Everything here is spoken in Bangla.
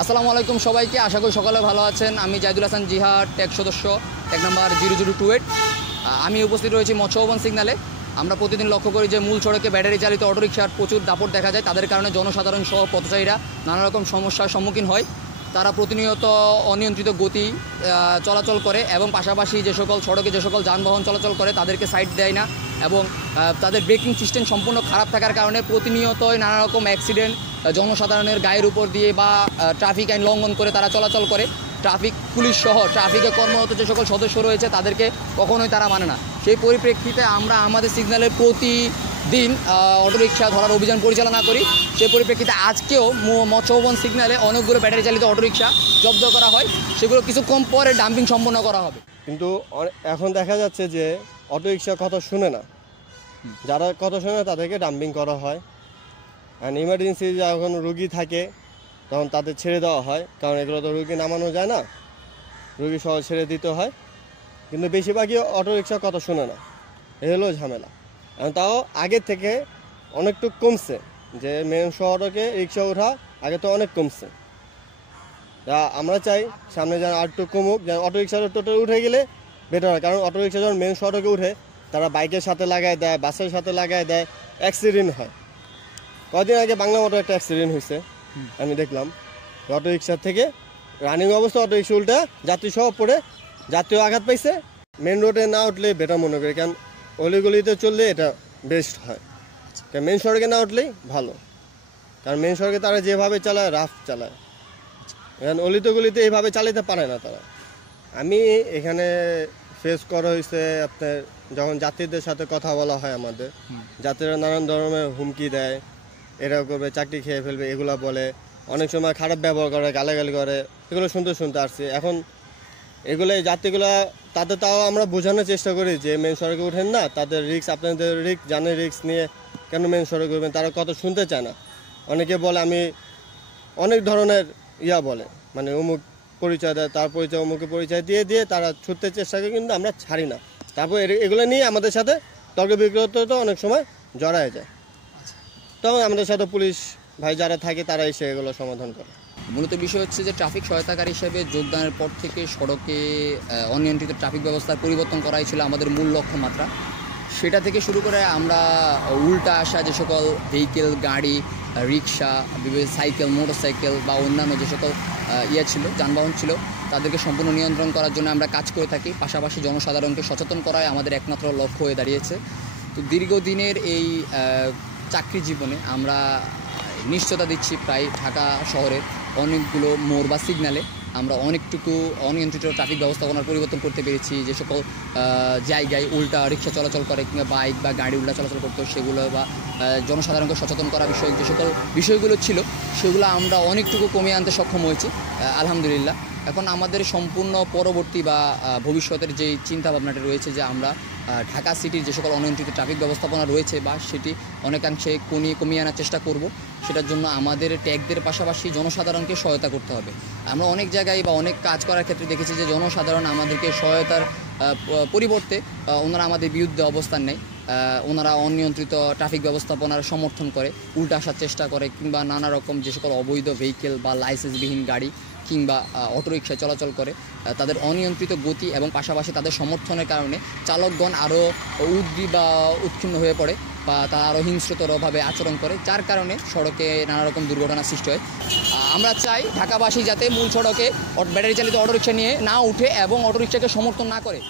আসসালামু আলাইকুম সবাইকে, আশা করি সকালে ভালো আছেন। আমি জাহিদুল হাসান জিহাদ, টেক সদস্য, টেক নাম্বার 0028। আমি উপস্থিত রয়েছি মৎস্যভবন সিগন্যালে। আমরা প্রতিদিন লক্ষ্য করি যে মূল সড়কে ব্যাটারি চালিত অটোরিকশার প্রচুর দাপট দেখা যায়। তাদের কারণে জনসাধারণ সহ পথচারীরা নানা রকম সমস্যার সম্মুখীন হয়। তারা প্রতিনিয়ত অনিয়ন্ত্রিত গতি চলাচল করে এবং পাশাপাশি যে সকল সড়কে যে সকল যানবাহন চলাচল করে তাদেরকে সাইড দেয় না এবং তাদের ব্রেকিং সিস্টেম সম্পূর্ণ খারাপ থাকার কারণে প্রতিনিয়তই নানা রকম অ্যাক্সিডেন্ট জনসাধারণের গায়ের উপর দিয়ে বা ট্রাফিক আইন লঙ্ঘন করে তারা চলাচল করে। ট্রাফিক পুলিশ সহ ট্রাফিকে কর্মরত যে সকল সদস্য রয়েছে তাদেরকে কখনোই তারা মানে না। সেই পরিপ্রেক্ষিতে আমরা আমাদের সিগন্যালের প্রতিদিন অটোরিকশা ধরার অভিযান পরিচালনা করি। সেই পরিপ্রেক্ষিতে আজকেও মৎস্যভবন সিগন্যালে অনেকগুলো ব্যাটারি চালিত অটোরিকশা জব্দ করা হয়। সেগুলো কিছুক্ষণ পরে ডাম্পিং সম্পন্ন করা হবে। কিন্তু এখন দেখা যাচ্ছে যে অটোরিকশা কথা শুনে না, যারা কথা শুনে তাদেরকে ডাম্পিং করা হয়। অ্যান্ড ইমার্জেন্সি যখন রুগী থাকে তখন তাদের ছেড়ে দেওয়া হয়, কারণ এগুলো তো রুগী নামানো যায় না, রুগী সহ ছেড়ে দিতে হয়। কিন্তু বেশিরভাগই অটোরিকশা কথা শুনে না, এ হলো ঝামেলা। এবং তাও আগের থেকে অনেকটুকু কমছে, যে মেন শহরকে রিক্সা ওঠা আগে তো অনেক কমছে। তা আমরা চাই সামনে যেন আর একটু কমুক, যেন অটোরিকশার টোটাল উঠে গেলে বেটার হয়। কারণ অটোরিকশা যখন মেন শহরকে উঠে তারা বাইকের সাথে লাগায় দেয়, বাসের সাথে লাগায় দেয়, অ্যাক্সিডেন্ট হয়। কদিন আগে বাংলা মোটর একটা অ্যাক্সিডেন্ট হয়েছে, আমি দেখলাম। অটোরিকশার থেকে রানিং অবস্থা অটোরিকশা উল্টা যাত্রী সহ পড়ে যাত্রীও আঘাত পাইছে। মেন রোডে না উঠলে বেটার মনে করি, কারণ অলিগলিতে চললে এটা বেস্ট হয়। কারণ মেন সড়কে না উঠলেই ভালো, কারণ মেন সড়কে তারা যেভাবে চালায় রাফ চালায়, কারণ অলিতে গলিতে এইভাবে চালাতে পারে না তারা। আমি এখানে ফেস করা হয়েছে আপনার যখন যাত্রীদের সাথে কথা বলা হয়, আমাদের যাত্রীরা নানান ধরনের হুমকি দেয়, এরা করবে, চাকরি খেয়ে ফেলবে, এগুলা বলে। অনেক সময় খারাপ ব্যবহার করে, গালাগালি করে, এগুলো শুনতে আসছি। এখন এগুলো যাত্রীগুলা তাদের তাও আমরা বোঝানোর চেষ্টা করি যে মেন সড়কে উঠেন না, তাদের রিস্ক, আপনাদের রিস্ক জানে, রিস্ক নিয়ে কেন মেন সড়কে উঠবেন। তারা কত শুনতে চায় না। অনেকে বলে, আমি অনেক ধরনের বলে, মানে অমুক পরিচয় দেয়, তার পরিচয় অমুকে পরিচয় দিয়ে দিয়ে তারা ছুটতে চেষ্টা করে, কিন্তু আমরা ছাড়ি না। তারপর এগুলো নিয়ে আমাদের সাথে তর্ক বিগ্রহ তো অনেক সময় জড়ায় যায়, তখন আমাদের সাথে পুলিশ ভাই যারা থাকে তারা এসে এগুলো সমাধান করে। মূলত বিষয় হচ্ছে যে ট্রাফিক সহায়তাকারী হিসেবে যোগদানের পর থেকে সড়কে অনিয়ন্ত্রিত ট্রাফিক ব্যবস্থার পরিবর্তন করাই ছিল আমাদের মূল লক্ষ্যমাত্রা। সেটা থেকে শুরু করে আমরা উল্টা আসা যে সকল ভেহিকেল, গাড়ি, রিক্সা, বিভিন্ন সাইকেল, মোটরসাইকেল বা অন্যান্য যে সকল ছিল, যানবাহন ছিল, তাদেরকে সম্পূর্ণ নিয়ন্ত্রণ করার জন্য আমরা কাজ করে থাকি। পাশাপাশি জনসাধারণকে সচেতন করাই আমাদের একমাত্র লক্ষ্য হয়ে দাঁড়িয়েছে। তো দীর্ঘদিনের এই চাকরি জীবনে আমরা নিশ্চয়তা দিচ্ছি, প্রায় ঢাকা শহরের অনেকগুলো মোড় বা সিগন্যালে আমরা অনেকটুকু অনিয়ন্ত্রিত ট্রাফিক ব্যবস্থাপনার পরিবর্তন করতে পেরেছি। যে সকল জায়গায় উল্টা রিক্সা চলাচল করে কিংবা বাইক বা গাড়ি উল্টা চলাচল করতো, সেগুলো বা জনসাধারণকে সচেতন করা বিষয়ক যে সকল বিষয়গুলো ছিল, সেগুলো আমরা অনেকটুকু কমিয়ে আনতে সক্ষম হয়েছি আলহামদুলিল্লাহ। এখন আমাদের সম্পূর্ণ পরবর্তী বা ভবিষ্যতের যেই চিন্তাভাবনাটা রয়েছে, যে আমরা ঢাকা সিটির যে সকল অনিয়ন্ত্রিত ট্রাফিক ব্যবস্থাপনা রয়েছে বা সেটি অনেকাংশে কমিয়ে আনার চেষ্টা করব। সেটার জন্য আমাদের ট্যাগদের পাশাপাশি জনসাধারণকে সহায়তা করতে হবে। আমরা অনেক জায়গায় বা অনেক কাজ করার ক্ষেত্রে দেখেছি যে জনসাধারণ আমাদেরকে সহায়তার পরিবর্তে ওনারা আমাদের বিরুদ্ধে অবস্থান নেয়। ওনারা অনিয়ন্ত্রিত ট্রাফিক ব্যবস্থাপনার সমর্থন করে, উল্টা আসার চেষ্টা করে, কিংবা নানা রকম যে সকল অবৈধ ভেহিকেল বা লাইসেন্সবিহীন গাড়ি কিংবা অটোরিকশায় চলাচল করে, তাদের অনিয়ন্ত্রিত গতি এবং পাশাপাশি তাদের সমর্থনের কারণে চালকগণ আরও উদ্গ্রীব বা উৎক্ষিন্ন হয়ে পড়ে বা তারা আরও হিংস্রতরভাবে আচরণ করে, যার কারণে সড়কে নানা রকম দুর্ঘটনার সৃষ্টি হয়। আমরা চাই ঢাকাবাসী যাতে মূল সড়কে ব্যাটারি চালিত অটোরিকশা নিয়ে না উঠে এবং অটোরিকশাকে সমর্থন না করে।